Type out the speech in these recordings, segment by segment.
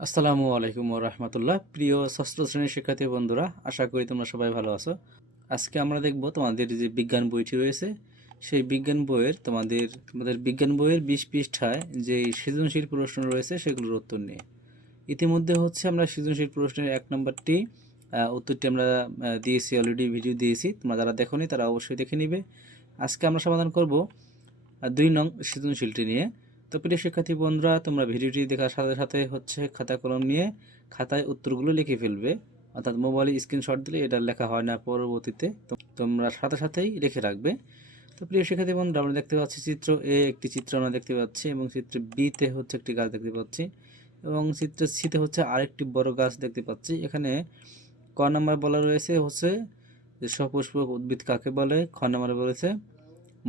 আসসালামু আলাইকুম ওয়া রাহমাতুল্লাহ। প্রিয় ষষ্ঠ শ্রেণীর শিক্ষার্থী বন্ধুরা, আশা করি তোমরা সবাই ভালো আছো। আজকে আমরা দেখব তোমাদের যে বিজ্ঞান বইটি রয়েছে সেই বিজ্ঞান বইয়ের তোমাদের বিজ্ঞান বইয়ের 20 পৃষ্ঠায় যে সৃজনশীল প্রশ্ন রয়েছে সেগুলোর উত্তর নিয়ে। ইতিমধ্যে আমরা সৃজনশীল প্রশ্নের 1 নম্বরটি উত্তরটি আমরা দিয়েছি, অলরেডি ভিডিও দিয়েছি। তোমরা যারা দেখোনি তারা অবশ্যই দেখে নিবে। আজকে আমরা সমাধান করব 2 নং সৃজনশীলটি নিয়ে। তো প্রিয় শিক্ষার্থী বন্ধুরা, তোমরা ভিডিওটি দেখার সাথে সাথে খাতা কলম নিয়ে খাতায় উত্তরগুলো লিখে ফেলবে। অর্থাৎ মোবাইলে স্ক্রিনশট দিলে এটা লেখা হয় না, পরবর্তীতে তোমরা সাথে সাথেই লিখে রাখবে। তো প্রিয় শিক্ষার্থী বন্ধুরা, আমরা দেখতে পাচ্ছি চিত্র এ একটি চিত্র আমরা দেখতে পাচ্ছি, এবং চিত্র বিতে একটি গাছ দেখতে পাচ্ছি, এবং চিত্র সিতে আরেকটি বড় গাছ দেখতে পাচ্ছি। এখানে ক নাম্বার বলা রয়েছে যে সপুষ্পক উদ্ভিদ কাকে বলে। খ নাম্বার বলেছে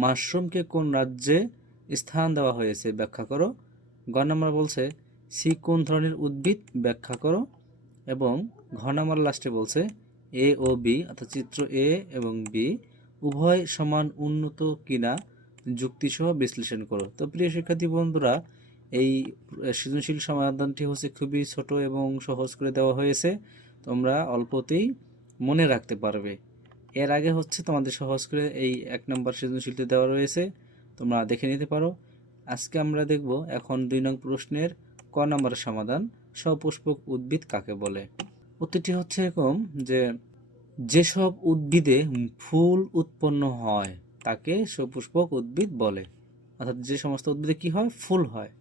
মাশরুমকে কোন রাজ্যে স্থান দেওয়া হয়েছে ব্যাখ্যা করো। গ নাম্বার বলছে সি কোন ধরনের উদ্ভিদ ব্যাখ্যা করো, এবং ঘ নাম্বার লাস্টে বলছে এ ও বি অর্থাৎ চিত্র এ এবং বি উভয় সমান উন্নত কিনা যুক্তিসহ বিশ্লেষণ করো। তো প্রিয় শিক্ষার্থী বন্ধুরা, এই সৃজনশীল সমাধানটি খুবই ছোট এবং সহজ করে দেওয়া হয়েছে, তোমরা অল্পতেই মনে রাখতে পারবে। এর আগে তোমাদের সহজ করে এই 1 নম্বর সৃজনশীলটি দেওয়া রয়েছে, তোমরা দেখে নিতে পারো। আজকে আমরা দেখব এখন 2 নং প্রশ্নের ক নম্বরের সমাধান, সপুষ্পক উদ্ভিদ কাকে বলে। উত্তরটি এরকম যে যেসব উদ্ভিদে ফুল উৎপন্ন হয় তাকে সপুষ্পক উদ্ভিদ বলে। অর্থাৎ যে সমস্ত উদ্ভিদে কি হয়, ফুল হয়,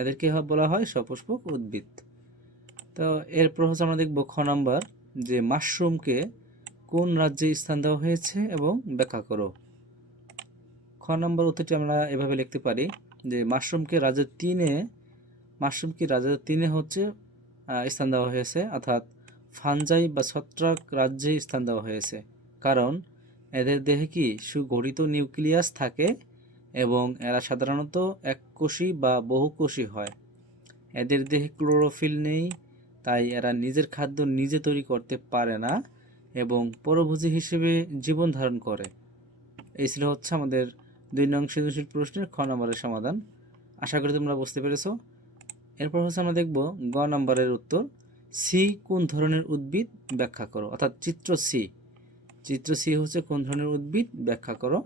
এদেরকে বলা হয় সপুষ্পক উদ্ভিদ। তো এরপর আমরা দেখব খ নম্বর যে মাশরুমকে কোন রাজ্যে স্থান দেওয়া হয়েছে এবং ব্যাখ্যা করো। খ নম্বর উত্তরটি আমরা এভাবে লিখতে পারি যে মাশরুমকে রাজ্য 3-এ স্থান দেওয়া হয়েছে, অর্থাৎ ফানজাই বা ছত্রাক রাজ্যে স্থান দেওয়া হয়েছে, কারণ এদের দেহে কি সুগঠিত নিউক্লিয়াস থাকে এবং এরা সাধারণত এককোষী বা বহুকোষী হয়। এদের দেহে ক্লোরোফিল নেই, তাই এরা নিজের খাদ্য নিজে তৈরি করতে পারে না এবং পরভোজী হিসেবে জীবন ধারণ করে। এই ছিল আমাদের 2 নং সৃজনশীল প্রশ্নের খ নম্বরের সমাধান। আশা করি তোমরা বুঝতে পেরেছো। এরপর আমরা দেখব গ নম্বরের উত্তর, সি কোন ধরনের উদ্ভিদ ব্যাখ্যা করো। অর্থাৎ চিত্র সি কোন ধরনের উদ্ভিদ ব্যাখ্যা করো।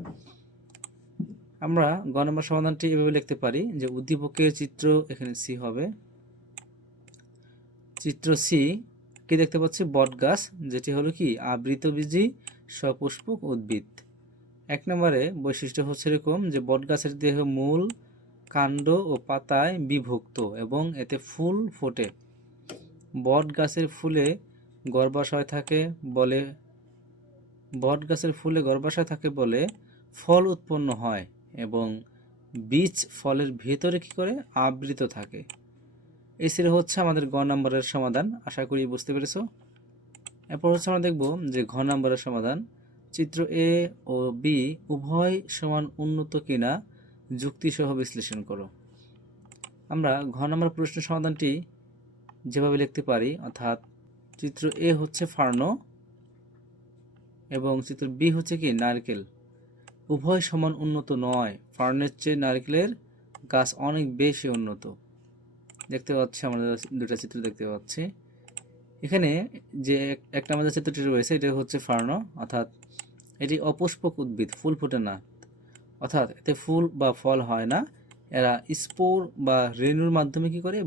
আমরা গ নম্বর সমাধানটি এভাবে লিখতে পারি যে উদ্দীপকের চিত্র এখানে সি হবে। চিত্র সি কি দেখতে পাচ্ছি, বট গাছ, যেটি হলো কি আবৃতবীজী সপুষ্পক উদ্ভিদ। 1 নম্বরে বৈশিষ্ট্য এরকম যে বট গাছের দেহ মূল, কাণ্ড ও পাতায় বিভক্ত এবং এতে ফুল ফোটে। বট গাছের ফুলে গর্ভাশয় থাকে বলে ফল উৎপন্ন হয় এবং বীজ ফলের ভেতরে কি করে আবৃত থাকে। এই ছিল আমাদের গ নম্বরের সমাধান। আশা করি বুঝতে পেরেছো। এরপর আমরা দেখব যে ঘ নম্বরের সমাধান, চিত্র এ ও বি উভয় সমান উন্নত কিনা যুক্তিসহ বিশ্লেষণ করো। আমরা ঘ নম্বর প্রশ্নের সমাধানটি যেভাবে লিখতে পারি, অর্থাৎ চিত্র এ ফার্ন এবং চিত্র বি কি নারকেল, উভয় সমান উন্নত নয়। ফার্নের চেয়ে নারকেলের গাছ অনেক বেশি উন্নত। দেখতে পাচ্ছি আমাদের দুটা চিত্র দেখতে পাচ্ছি। এখানে যে একটা আমাদের চিত্রটি রয়েছে এটা ফার্ন, অর্থাৎ এটি অপুষ্পক উদ্ভিদ, ফুল ফোটে না, অর্থাৎ এতে ফুল বা ফল হয় না। এরা স্পোর বা রেণুর মাধ্যমে কি করে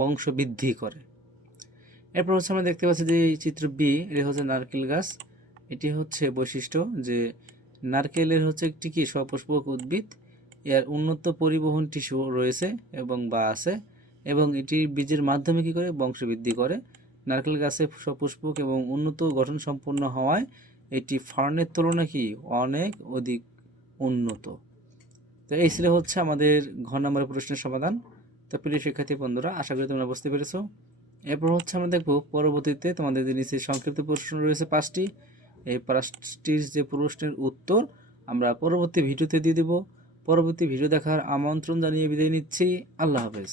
বংশবৃদ্ধি করে। এরপর আমরা দেখতে পাচ্ছি যে চিত্র বি, এটা নারকেল গাছ। এটি বৈশিষ্ট্য যে নারকেলের একটি কি সপুষ্পক উদ্ভিদ, এর উন্নত পরিবহন টিস্যু রয়েছে এবং আছে, এবং এটি বীজের মাধ্যমে কি করে বংশবৃদ্ধি করে। নারকেল গাছে সপুষ্পক এবং উন্নত গঠন সম্পন্ন হওয়ায় এটি ফার্নের তুলনায় কি অনেক অধিক উন্নত। তো এই ছিল আমাদের ঘ নম্বরের প্রশ্নের সমাধান। তো প্রিয় শিক্ষার্থী বন্ধুরা, আশা করি তোমরা বুঝতে পেরেছো। এরপর আমরা দেখব পরবর্তীতে তোমাদের নিচে সংক্ষিপ্ত প্রশ্ন রয়েছে 5টি। এই 5টির যে প্রশ্নের উত্তর আমরা পরবর্তী ভিডিওতে দিয়ে দেব। পরবর্তী ভিডিও দেখার আমন্ত্রণ জানিয়ে বিদায় নিচ্ছি। আল্লাহ হাফেজ।